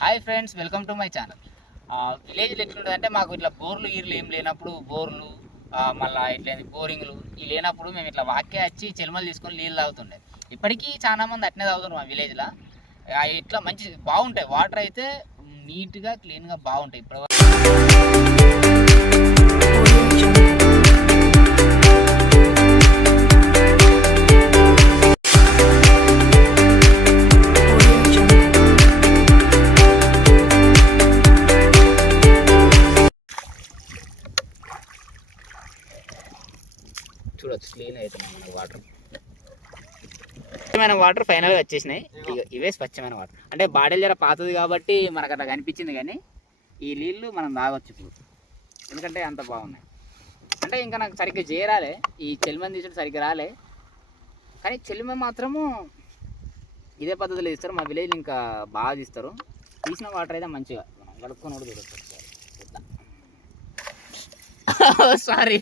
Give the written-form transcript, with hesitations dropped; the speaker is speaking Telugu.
Hi friends, welcome to my channel. విలేజ్లో ఎట్లుంటుంది అంటే మాకు ఇట్లా బోర్లు గీర్లు ఏం లేనప్పుడు బోర్లు మళ్ళీ ఇట్లా బోరింగ్లు ఇవి లేనప్పుడు మేము ఇట్లా వాక్య వచ్చి చెల్మలు తీసుకొని నీళ్ళు తాగుతుండే. ఇప్పటికీ చాలా మంది అట్నే తాగుతున్నారు మా విలేజ్లో. ఇట్లా మంచి బాగుంటాయి, వాటర్ అయితే నీట్గా క్లీన్గా బాగుంటాయి. ఇప్పుడు చూడొచ్చు, క్లీన్ అవుతున్నాయి మనకు వాటర్. స్వచ్ఛమైన వాటర్ ఫైనల్గా వచ్చేసినాయి. ఇవే స్వచ్ఛమైన వాటర్. అంటే బాటిల్ జర పాతది కాబట్టి మనకు అట్లా కనిపించింది, కానీ ఈ నీళ్ళు మనం తాగొచ్చు ఇప్పుడు, ఎందుకంటే అంత బాగున్నాయి. అంటే ఇంకా నాకు సరిగ్గా చేరాలే, ఈ చెల్మని తీసుడు సరిగ్గా రాలే, కానీ చెల్మ మాత్రము ఇదే పద్ధతిలో తీస్తారు. మా విలేజ్లో ఇంకా బాగా తీస్తారు. తీసిన వాటర్ అయితే మంచిగా మనం కడుక్కొని కూడా చూడొచ్చు. సారీ